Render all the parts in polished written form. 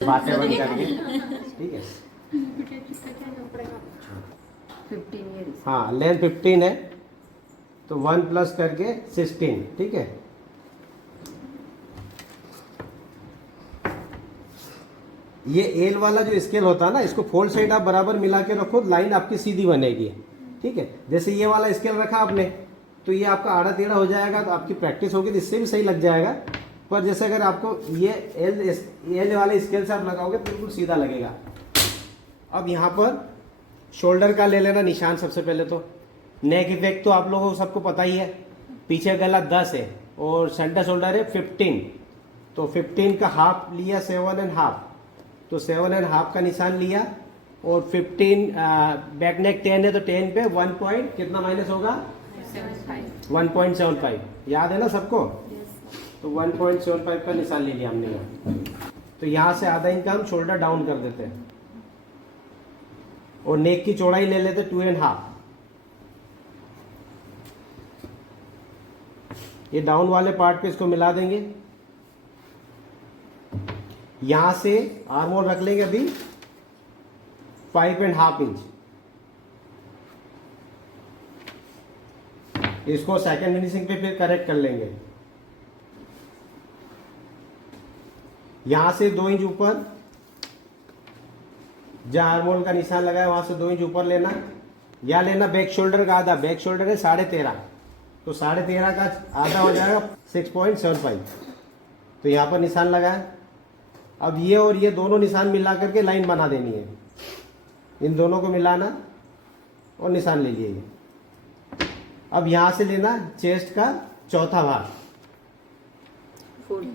बातें बंद करके, ठीक है। 15 ईयर। हाँ, लेंथ 15 है तो 1 प्लस करके 16, ठीक है। ये एल वाला जो स्केल होता है ना, इसको फोल्ड साइड आप बराबर मिला के रखो, लाइन आपकी सीधी बनेगी, ठीक है। जैसे ये वाला स्केल रखा आपने तो ये आपका आड़ा टेढ़ा हो जाएगा, तो आपकी प्रैक्टिस होगी तो इससे भी सही लग जाएगा। पर जैसे अगर आपको ये एल वाले स्केल से आप लगाओगे तो बिल्कुल सीधा लगेगा। अब यहाँ पर शोल्डर का ले लेना निशान सबसे पहले। तो नेक इफेक्ट तो आप लोगों को सबको पता ही है, पीछे गला 10 है और सेंटर शोल्डर है 15, तो 15 का हाफ लिया 7.5, तो 7.5 का निशान लिया। और 15 बैक नेक 10 है तो 10 पे 1 पॉइंट कितना माइनस होगा, 1.75, याद है ना सबको। तो 1.75 का निशान ले लिया हमने यहाँ। तो यहाँ से आधा इंच का हम शोल्डर डाउन कर देते हैं और नेक की चौड़ाई ले लेते 2.5। ये डाउन वाले पार्ट पे इसको मिला देंगे। यहां से आर्म होल रख लेंगे अभी 5.5 इंच। इसको सेकंड फिनिशिंग पे फिर करेक्ट कर लेंगे। यहां से 2 इंच ऊपर, जहां आर्म होल का निशान लगाया वहां से 2 इंच ऊपर लेना, या लेना बैक शोल्डर का आधा। बैक शोल्डर है 13.5, तो 13.5 का आधा हो जाएगा 6.75। तो यहां पर निशान लगाया। अब ये और ये दोनों निशान मिला करके लाइन बना देनी है। इन दोनों को मिलाना और निशान ले लिए। अब यहां से लेना चेस्ट का चौथा भाग,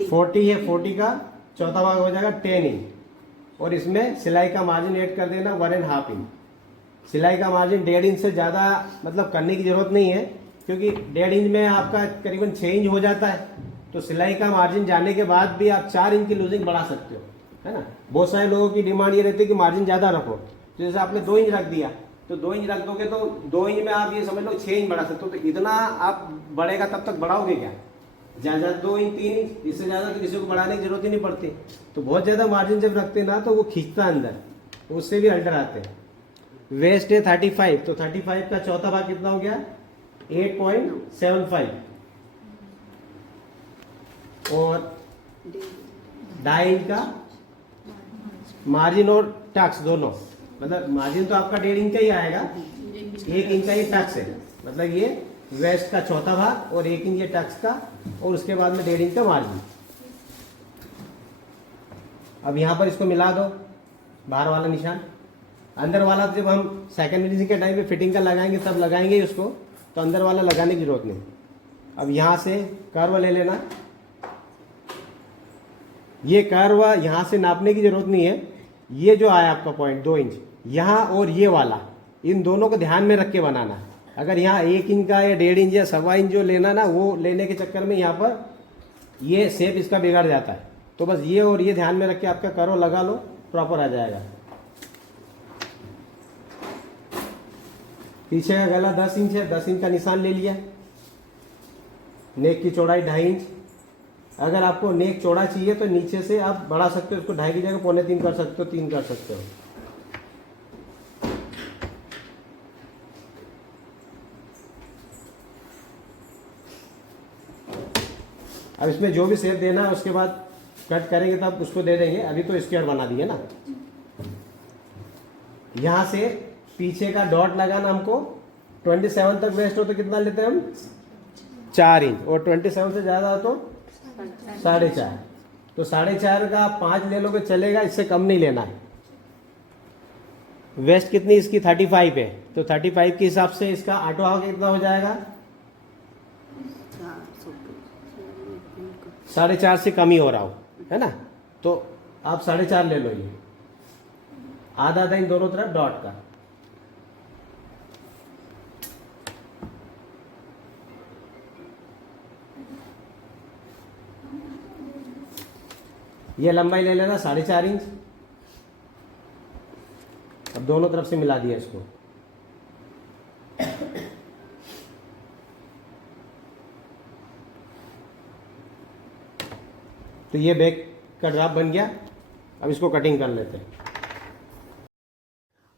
40 है, 40 का चौथा भाग हो जाएगा 10 इंच। और इसमें सिलाई का मार्जिन ऐड कर देना 1.5 इंच। सिलाई का मार्जिन 1.5 इंच से ज़्यादा मतलब करने की जरूरत नहीं है, क्योंकि 1.5 इंच में आपका करीबन 6 इंच हो जाता है। तो सिलाई का मार्जिन जाने के बाद भी आप 4 इंच की लूजिंग बढ़ा सकते हो, है ना। बहुत सारे लोगों की डिमांड ये रहती है कि मार्जिन ज़्यादा रखो। तो जैसे आपने 2 इंच रख दिया तो 2 इंच रख दोगे तो 2 इंच में आप ये समझ लो 6 इंच बढ़ा सकते हो। तो इतना आप बढ़ेगा तब तक बढ़ाओगे क्या, ज़्यादा 2 इंच 3 इंच, इससे ज़्यादा तो किसी को बढ़ाने की जरूरत ही नहीं पड़ती। तो बहुत ज़्यादा मार्जिन जब रखते ना तो वो खींचता अंदर, तो उससे भी अल्टर आते हैं। वेस्ट है 35, तो 35 का चौथा भाग कितना हो गया, 8.75। और 2.5 इंच का मार्जिन और टक्स दोनों, मतलब मार्जिन तो आपका 1.5 इंच का ही आएगा, 1 इंच का ये टक्स है। मतलब ये वेस्ट का चौथा भाग और 1 इंच ये टक्स का, और उसके बाद में 1.5 इंच का मार्जिन। अब यहाँ पर इसको मिला दो, बाहर वाला निशान। अंदर वाला जब हम सेकंड फिनिशिंग के टाइम पे फिटिंग का लगाएंगे तब लगाएंगे उसको, तो अंदर वाला लगाने की जरूरत नहीं। अब यहाँ से कर्व ले लेना। ये कर्व यहाँ से नापने की जरूरत नहीं है। ये जो आया आपका पॉइंट 2 इंच यहाँ और ये वाला, इन दोनों को ध्यान में रख के बनाना। अगर यहाँ 1 इंच का या 1.5 इंच या 1.25 इंच जो लेना ना, वो लेने के चक्कर में यहाँ पर ये शेप इसका बिगड़ जाता है। तो बस ये और ये ध्यान में रख के आपका कर्व लगा लो, प्रॉपर आ जाएगा। पीछे का गला 10 इंच है, 10 इंच का निशान ले लिया। नेक की चौड़ाई 2.5 इंच। अगर आपको नेक चौड़ा चाहिए तो नीचे से आप बढ़ा सकते हो, उसको 2.5 की जगह 3.25 कर सकते हो, 3 कर सकते हो। अब इसमें जो भी शेप देना है उसके बाद कट करेंगे तब उसको दे देंगे। अभी तो स्क्वायर बना दिए ना। यहां से पीछे का डॉट लगाना हमको 27 तक वेस्ट हो तो कितना लेते हैं हम, 4 इंच। और 27 से ज्यादा हो तो 4.5। तो 4.5 का 5 ले लोगे चलेगा, इससे कम नहीं लेना है। वेस्ट कितनी इसकी 35 है, तो 35 के हिसाब से इसका ऑटो हाफ कितना हो जाएगा, 4.5 से कम ही हो रहा हो, है ना। तो आप 4.5 ले लो। ये आधा आधा इन दोनों तरफ डॉट का। ये लंबाई ले लेना 4.5 इंच। अब दोनों तरफ से मिला दिया इसको। तो ये बैक का ड्राफ्ट बन गया। अब इसको कटिंग कर लेते हैं।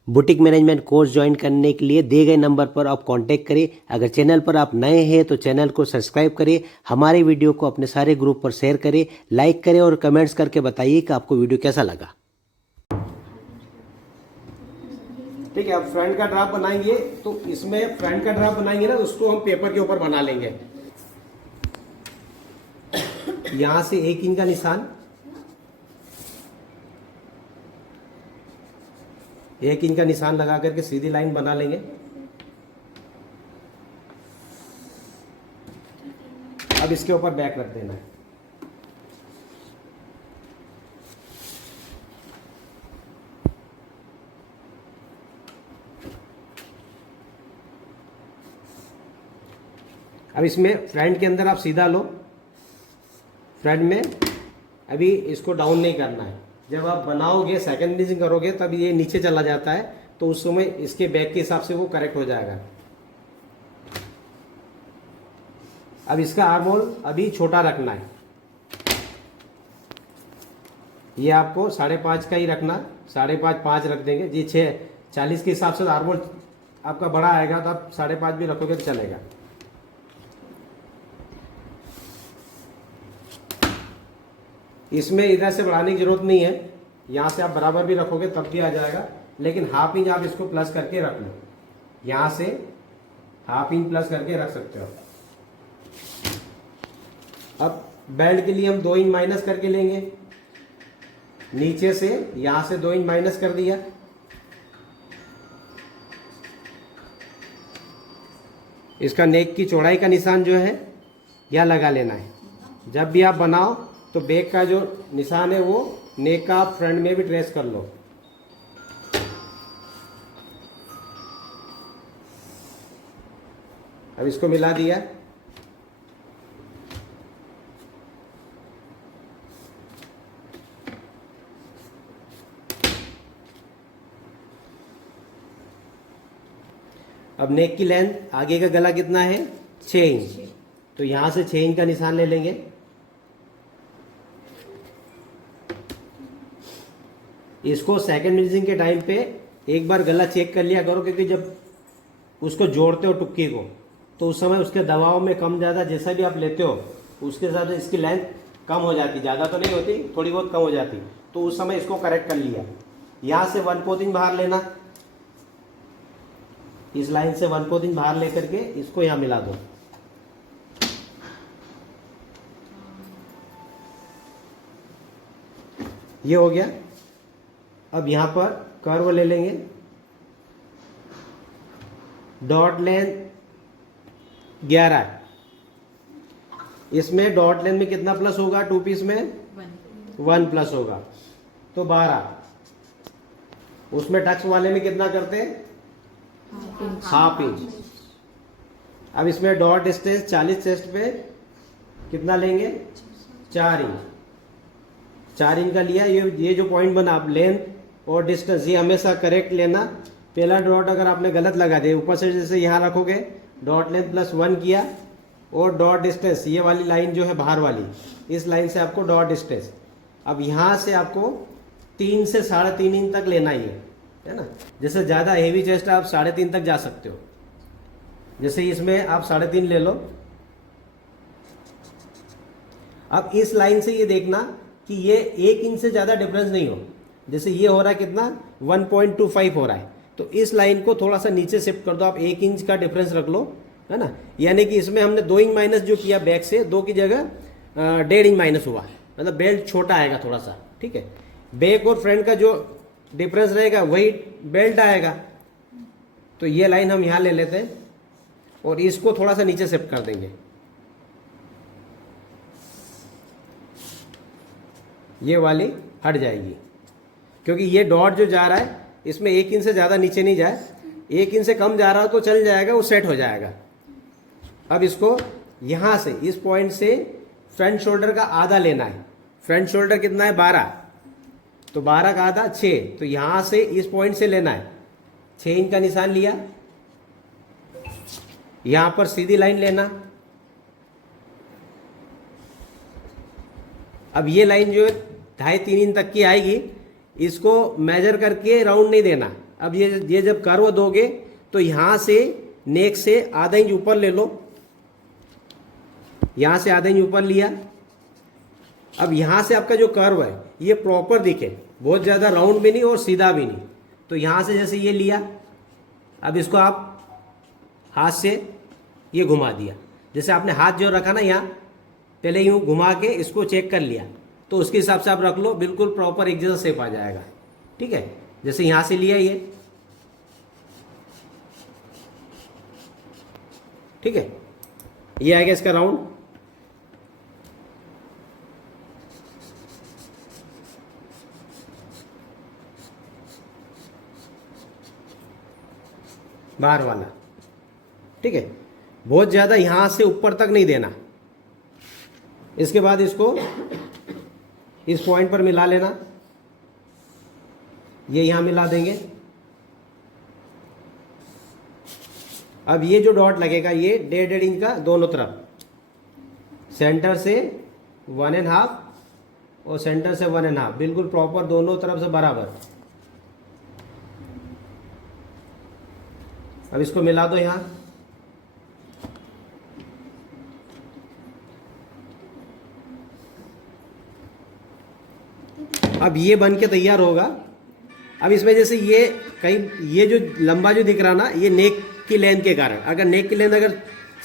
बुटीक मैनेजमेंट कोर्स ज्वाइन करने के लिए दिए गए नंबर पर आप कांटेक्ट करें। अगर चैनल पर आप नए हैं तो चैनल को सब्सक्राइब करें, हमारे वीडियो को अपने सारे ग्रुप पर शेयर करें, लाइक करें और कमेंट्स करके बताइए कि आपको वीडियो कैसा लगा। ठीक है, अब फ्रंट का ड्राफ्ट बनाएंगे तो इसमें फ्रंट का ड्राफ्ट बनाएंगे ना, तो उसको हम पेपर के ऊपर बना लेंगे। यहां से 1 इंच का निशान, 1 इंच का निशान लगा करके सीधी लाइन बना लेंगे। अब इसके ऊपर बैक रख देना है। अब इसमें फ्रंट के अंदर आप सीधा लो, फ्रंट में अभी इसको डाउन नहीं करना है। जब आप बनाओगे सेकंड फिनिशिंग करोगे तब ये नीचे चला जाता है, तो उस समय इसके बैक के हिसाब से वो करेक्ट हो जाएगा। अब इसका आर्म होल अभी छोटा रखना है, ये आपको 5.5 का ही रखना, 5.5 5 रख देंगे जी। 6:40 के हिसाब से आर्म होल आपका बड़ा आएगा तो आप 5.5 भी रखोगे तो चलेगा। इसमें इधर से बढ़ाने की जरूरत नहीं है, यहाँ से आप बराबर भी रखोगे तब भी आ जाएगा, लेकिन 1/2 इंच आप इसको प्लस करके रख लो। यहाँ से 1/2 इंच प्लस करके रख सकते हो। अब बेल्ट के लिए हम 2 इंच माइनस करके लेंगे, नीचे से यहाँ से 2 इंच माइनस कर दिया। इसका नेक की चौड़ाई का निशान जो है यह लगा लेना है। जब भी आप बनाओ तो बैक का जो निशान है वो नेक का आप फ्रंट में भी ट्रेस कर लो। अब इसको मिला दिया। अब नेक की लेंथ, आगे का गला कितना है 6 इंच, तो यहां से 6 इंच का निशान ले लेंगे। इसको सेकंड फिनिशिंग के टाइम पे एक बार गला चेक कर लिया करो, क्योंकि जब उसको जोड़ते हो टुक्की को तो उस समय उसके दबाव में कम ज़्यादा जैसा भी आप लेते हो उसके हिसाब से इसकी लेंथ कम हो जाती, ज़्यादा तो नहीं होती, थोड़ी बहुत कम हो जाती, तो उस समय इसको करेक्ट कर लिया। यहाँ से 1/4 इंच बाहर लेना, इस लाइन से 1/4 इंच बाहर लेकर के इसको यहाँ मिला दो। ये हो गया। अब यहाँ पर कर्व ले लेंगे, डॉट लेंथ 11, इसमें डॉट लेंथ में कितना प्लस होगा, 2 पीस में 1 प्लस होगा तो 12। उसमें टक्स वाले में कितना करते हैं 1/2 इंच। अब इसमें डॉट डिस्टेंस 40 चेस्ट पे कितना लेंगे 4 इंच, 4 इंच का लिया। ये जो पॉइंट बना, आप लेंथ और डिस्टेंस ये हमेशा करेक्ट लेना। पहला डॉट अगर आपने गलत लगा दिया, ऊपर से जैसे यहाँ रखोगे डॉट लेंथ +1 किया और डॉट डिस्टेंस ये वाली लाइन जो है बाहर वाली, इस लाइन से आपको डॉट डिस्टेंस, अब यहाँ से आपको 3 से 3.5 इंच तक लेना ही है ना। जैसे ज़्यादा हेवी चेस्ट आप 3.5 तक जा सकते हो, जैसे इसमें आप 3.5 ले लो। अब इस लाइन से ये देखना कि ये 1 इंच से ज़्यादा डिफरेंस नहीं हो। जैसे ये हो रहा है कितना 1.25 हो रहा है, तो इस लाइन को थोड़ा सा नीचे शिफ्ट कर दो, आप 1 इंच का डिफरेंस रख लो, है ना। यानी कि इसमें हमने 2 इंच माइनस जो किया बैक से, 2 की जगह 1.5 इंच माइनस हुआ, मतलब बेल्ट छोटा आएगा थोड़ा सा, ठीक है। बैक और फ्रंट का जो डिफरेंस रहेगा वही बेल्ट आएगा। तो ये लाइन हम यहाँ ले लेते हैं और इसको थोड़ा सा नीचे शिफ्ट कर देंगे। ये वाली हट जाएगी, क्योंकि ये डॉट जो जा रहा है इसमें 1 इंच से ज़्यादा नीचे नहीं जाए, 1 इंच से कम जा रहा हो तो चल जाएगा, वो सेट हो जाएगा। अब इसको यहाँ से इस पॉइंट से फ्रंट शोल्डर का आधा लेना है। फ्रंट शोल्डर कितना है 12, तो 12 का आधा 6, तो यहाँ से इस पॉइंट से लेना है। 6 इंच का निशान लिया, यहाँ पर सीधी लाइन लेना। अब ये लाइन जो है 2.5-3 इंच तक की आएगी, इसको मेजर करके राउंड नहीं देना। अब ये जब कर्व दोगे तो यहाँ से नेक से आधा इंच ऊपर ले लो, यहाँ से आधा इंच ऊपर लिया। अब यहाँ से आपका जो कर्व है ये प्रॉपर दिखे, बहुत ज़्यादा राउंड भी नहीं और सीधा भी नहीं। तो यहाँ से जैसे ये लिया, अब इसको आप हाथ से ये घुमा दिया। जैसे आपने हाथ जो रखा ना यहाँ, पहले यूँ घुमा के इसको चेक कर लिया, तो उसके हिसाब से आप रख लो, बिल्कुल प्रॉपर एक जैसा शेप आ जाएगा। ठीक है, जैसे यहाँ से लिया ये, ठीक है, ये आएगा इसका राउंड। बाहर वाला, ठीक है, बहुत ज़्यादा यहाँ से ऊपर तक नहीं देना। इसके बाद इसको इस पॉइंट पर मिला लेना, ये यहाँ मिला देंगे। अब ये जो डॉट लगेगा ये 1.5 इंच का दोनों तरफ, सेंटर से 1.5 और सेंटर से 1.5, बिल्कुल प्रॉपर दोनों तरफ से बराबर। अब इसको मिला दो यहाँ। अब ये बन के तैयार होगा। अब इसमें जैसे ये कहीं ये जो लंबा जो दिख रहा ना, ये नेक की लेंथ के कारण, अगर नेक की लेंथ अगर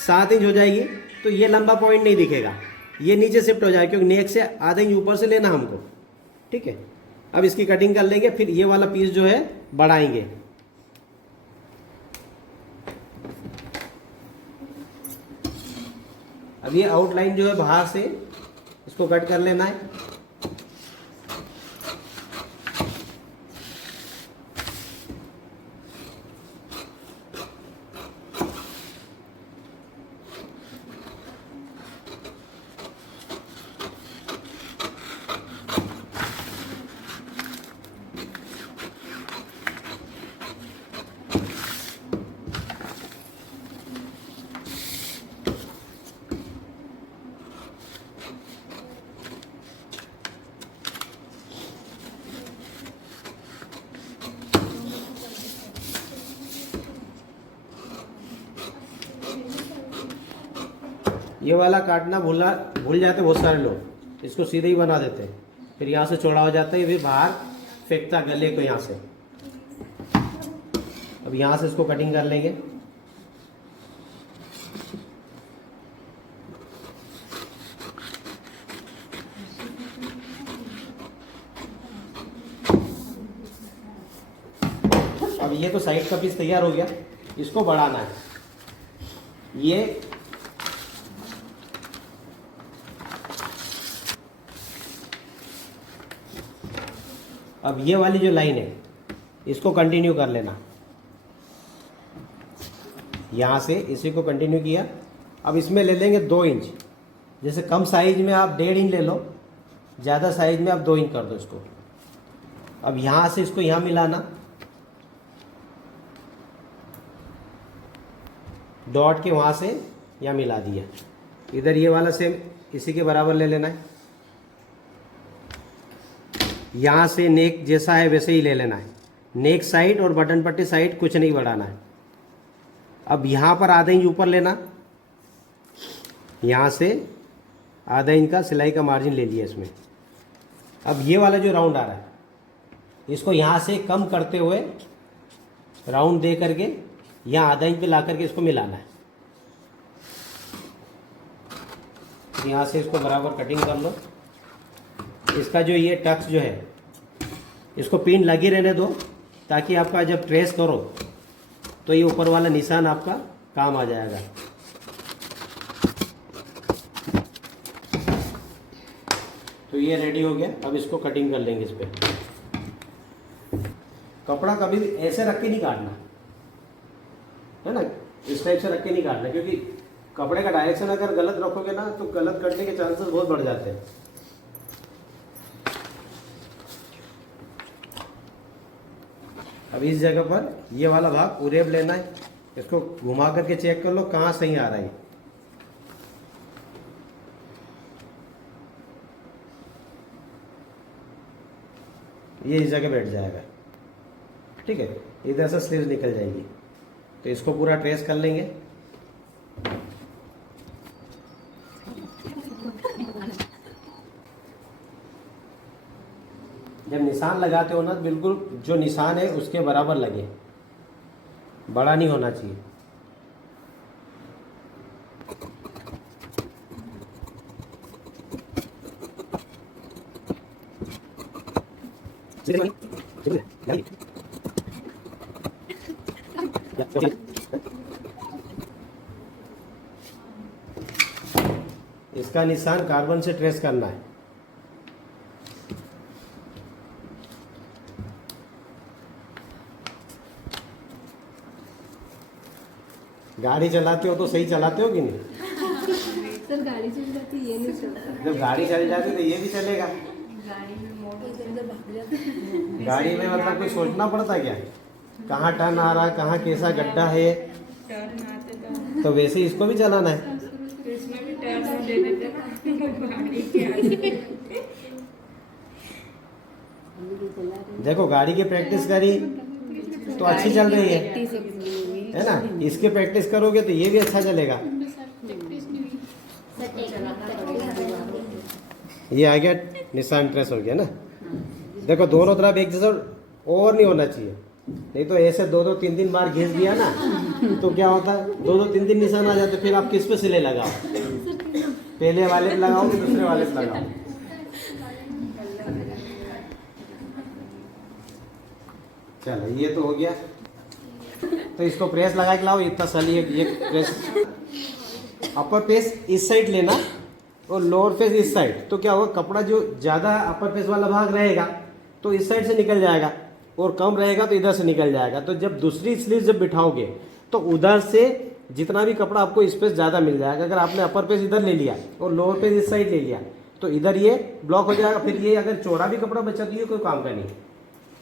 7 इंच हो जाएगी तो ये लंबा पॉइंट नहीं दिखेगा, ये नीचे शिफ्ट हो जाएगा, क्योंकि नेक से आधा इंच ऊपर से लेना हमको। ठीक है, अब इसकी कटिंग कर लेंगे, फिर ये वाला पीस जो है बढ़ाएंगे। अब ये आउटलाइन जो है बाहर से इसको कट कर लेना है। ये वाला काटना भूल जाते बहुत सारे लोग, इसको सीधे ही बना देते हैं, फिर यहाँ से चौड़ा हो जाता है, फिर बाहर फेंकता गले को यहाँ से। अब यहाँ से इसको कटिंग कर लेंगे। अब ये तो साइड का पीस तैयार हो गया, इसको बढ़ाना है। ये अब ये वाली जो लाइन है इसको कंटिन्यू कर लेना, यहाँ से इसी को कंटिन्यू किया। अब इसमें ले लेंगे 2 इंच, जैसे कम साइज में आप 1.5 इंच ले लो, ज़्यादा साइज में आप 2 इंच कर दो इसको। अब यहाँ से इसको यहाँ मिलाना, डॉट के वहाँ से यहाँ मिला दिया। इधर ये वाला सेम इसी के बराबर ले लेना है, यहाँ से नेक जैसा है वैसे ही ले लेना है। नेक साइड और बटन पट्टी साइड कुछ नहीं बढ़ाना है। अब यहाँ पर आधा इंच ऊपर लेना, यहाँ से आधा इंच का सिलाई का मार्जिन ले लिया इसमें। अब ये वाला जो राउंड आ रहा है इसको यहाँ से कम करते हुए राउंड दे करके यहाँ आधा इंच पे ला करके इसको मिलाना है। यहाँ से इसको बराबर कटिंग कर लो। इसका जो ये टक्स जो है इसको पिन लगी रहने दो, ताकि आपका जब ट्रेस करो तो ये ऊपर वाला निशान आपका काम आ जाएगा। तो ये रेडी हो गया। अब इसको कटिंग कर लेंगे। इस पर कपड़ा कभी भी ऐसे रख के नहीं काटना है ना, इस टाइप से रख के नहीं काटना, क्योंकि कपड़े का डायरेक्शन अगर गलत रखोगे ना तो गलत कटने के चांसेस बहुत बढ़ जाते हैं। अब इस जगह पर ये वाला भाग उरेब लेना है, इसको घुमा करके चेक कर लो कहाँ सही आ रहा है। ये इस जगह बैठ जाएगा। ठीक है, इधर से स्लीव्स निकल जाएगी। तो इसको पूरा ट्रेस कर लेंगे। जब निशान लगाते हो ना, बिल्कुल जो निशान है उसके बराबर लगे, बड़ा नहीं होना चाहिए। इसका निशान कार्बन से ट्रेस करना है। गाड़ी चलाते हो तो सही चलाते हो कि नहीं? सर गाड़ी चल जाती है, ये नहीं चलता। जब गाड़ी चल जाती है तो ये भी चलेगा। गाड़ी में मोड़ इधर भाग जाता है। गाड़ी में मतलब कुछ सोचना पड़ता क्या, कहाँ टर्न आ रहा है, कहाँ कैसा गड्ढा है, टर्न आते तो वैसे ही इसको भी चलाना है। इसमें भी टर्न दे देते गाड़ी के आगे। देखो गाड़ी की प्रैक्टिस करी तो अच्छी चल रही है ना। इसकी प्रैक्टिस करोगे तो ये भी अच्छा चलेगा। ये आ गया, निशान ट्रेस हो गया ना। देखो दोनों तरफ एक जैसा और नहीं होना चाहिए, नहीं तो ऐसे 2-2 3-3 बार घिस दिया ना तो क्या होता है, 2-2 3-3 निशान आ जाते। फिर आप किस पे सिले लगाओ, पहले वाले पे लगाओ कि दूसरे वाले पे लगाओ। चलो ये तो हो गया। तो इसको प्रेस लगा के लाओ, इतना सली ये प्रेस। अपर पेस इस साइड लेना और लोअर पेस इस साइड। तो क्या होगा, कपड़ा जो ज़्यादा अपर पेस वाला भाग रहेगा तो इस साइड से निकल जाएगा, और कम रहेगा तो इधर से निकल जाएगा। तो जब दूसरी स्लीव जब बिठाओगे तो उधर से जितना भी कपड़ा आपको स्पेस ज़्यादा मिल जाएगा। अगर आपने अपर पेस इधर ले लिया और लोअर पेस इस साइड ले लिया तो इधर ये ब्लॉक हो जाएगा। फिर ये अगर चौड़ा भी कपड़ा बचा दिए कोई काम का नहीं,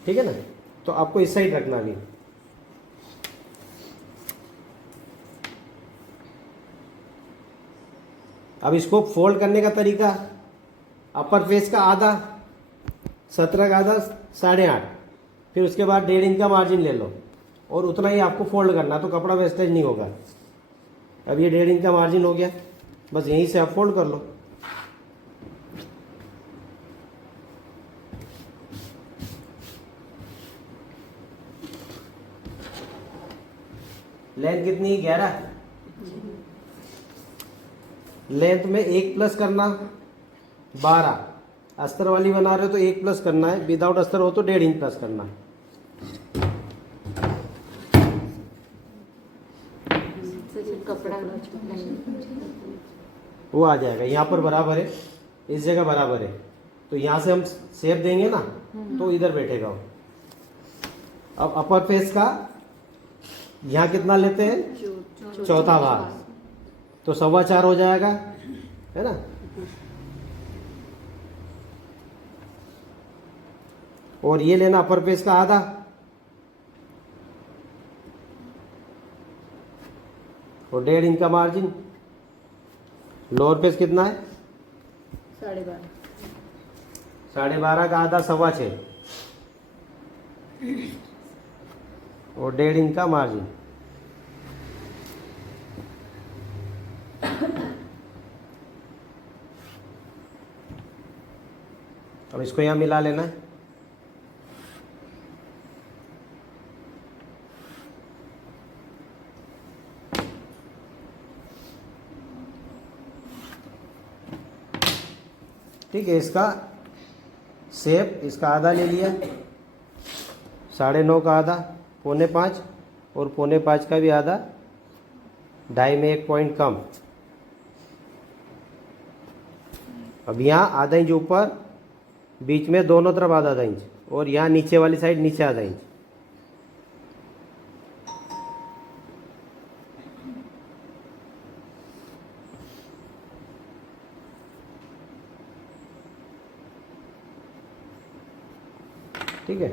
ठीक है ना। तो आपको इस साइड रखना भी। अब इसको फोल्ड करने का तरीका, अपर फेस का आधा 17 का आधा 8.5, फिर उसके बाद 1.5 इंच का मार्जिन ले लो और उतना ही आपको फोल्ड करना, तो कपड़ा वेस्टेज नहीं होगा। अब ये 1.5 इंच का मार्जिन हो गया, बस यहीं से आप फोल्ड कर लो। लेंथ कितनी, 11। लेंथ में 1 प्लस करना 12। अस्तर वाली बना रहे हो तो 1 प्लस करना है, विदाउट अस्तर हो तो 1.5 इंच प्लस करना है। कपड़ा वो आ जाएगा, यहाँ पर बराबर है, इस जगह बराबर है, तो यहाँ से हम शेप देंगे ना तो इधर बैठेगा वो। अब अपर फेस का यहाँ कितना लेते हैं, चौथा भाग, तो 4.25 हो जाएगा, है ना। और ये लेना अपर फेस का आधा, और 1.5 इंच का मार्जिन। लोअर पेस कितना है, 12.5। 12.5 का आधा 6.25, और 1.5 इंच का मार्जिन। अब इसको यहाँ मिला लेना है। ठीक है, इसका शेप, इसका आधा ले लिया, 9.5 का आधा 4.25, और 4.25 का भी आधा, 2.5 में 1 पॉइंट कम। अब यहाँ आधा इंच ऊपर, बीच में दोनों तरफ आधा इंच, और यहाँ नीचे वाली साइड नीचे आधा इंच। ठीक है,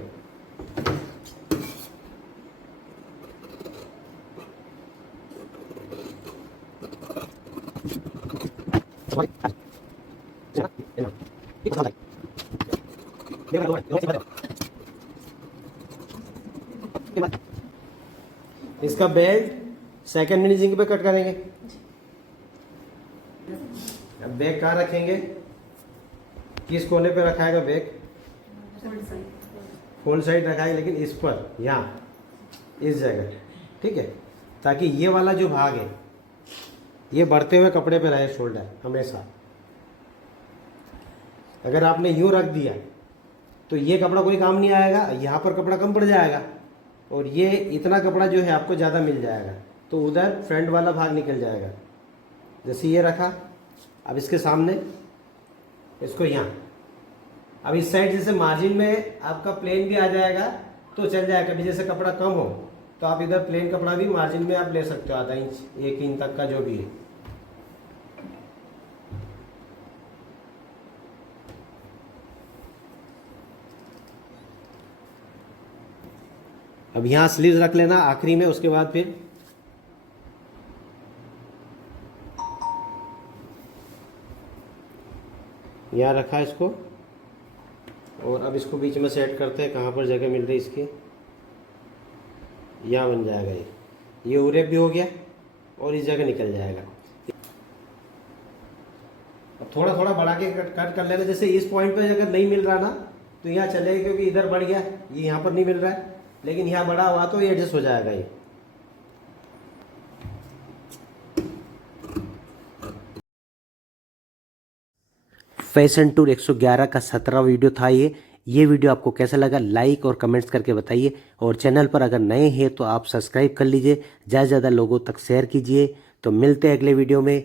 इसका बेल्ट सेकंड फिनिशिंग पे कट करेंगे। अब बैग कहाँ रखेंगे, किस कोने पे रखाएगा बैग? फुल साइड रखाएगा, लेकिन इस पर, यहाँ इस जगह, ठीक है, ताकि ये वाला जो भाग है ये बढ़ते हुए कपड़े पे रहे शोल्डर हमेशा। अगर आपने यूं रख दिया तो ये कपड़ा कोई काम नहीं आएगा, यहाँ पर कपड़ा कम पड़ जाएगा और ये इतना कपड़ा जो है आपको ज़्यादा मिल जाएगा, तो उधर फ्रंट वाला भाग निकल जाएगा। जैसे ये रखा, अब इसके सामने इसको यहाँ, अब इस साइड जैसे मार्जिन में आपका प्लेन भी आ जाएगा तो चल जाएगा। कभी जैसे कपड़ा कम हो तो आप इधर प्लेन कपड़ा भी मार्जिन में आप ले सकते हो, आधा इंच 1 इंच तक का जो भी है। अब यहाँ स्लीव्स रख लेना आखिरी में, उसके बाद फिर यहाँ रखा इसको, और अब इसको बीच में सेट करते हैं। कहाँ पर जगह मिल रही है इसकी, यहाँ बन जाएगा ये उरेप भी हो गया और इस जगह निकल जाएगा। अब थोड़ा थोड़ा बढ़ा के कट कर लेना। जैसे इस पॉइंट पे अगर नहीं मिल रहा ना तो यहाँ चलेगा, क्योंकि इधर बढ़ गया, ये यहाँ पर नहीं मिल रहा है, लेकिन यहाँ बड़ा हुआ तो ये एडजस्ट हो जाएगा ये। फैशन टूर 111 का 17वां वीडियो था ये वीडियो आपको कैसा लगा लाइक और कमेंट्स करके बताइए, और चैनल पर अगर नए हैं तो आप सब्सक्राइब कर लीजिए, ज़्यादा से ज़्यादा लोगों तक शेयर कीजिए। तो मिलते हैं अगले वीडियो में।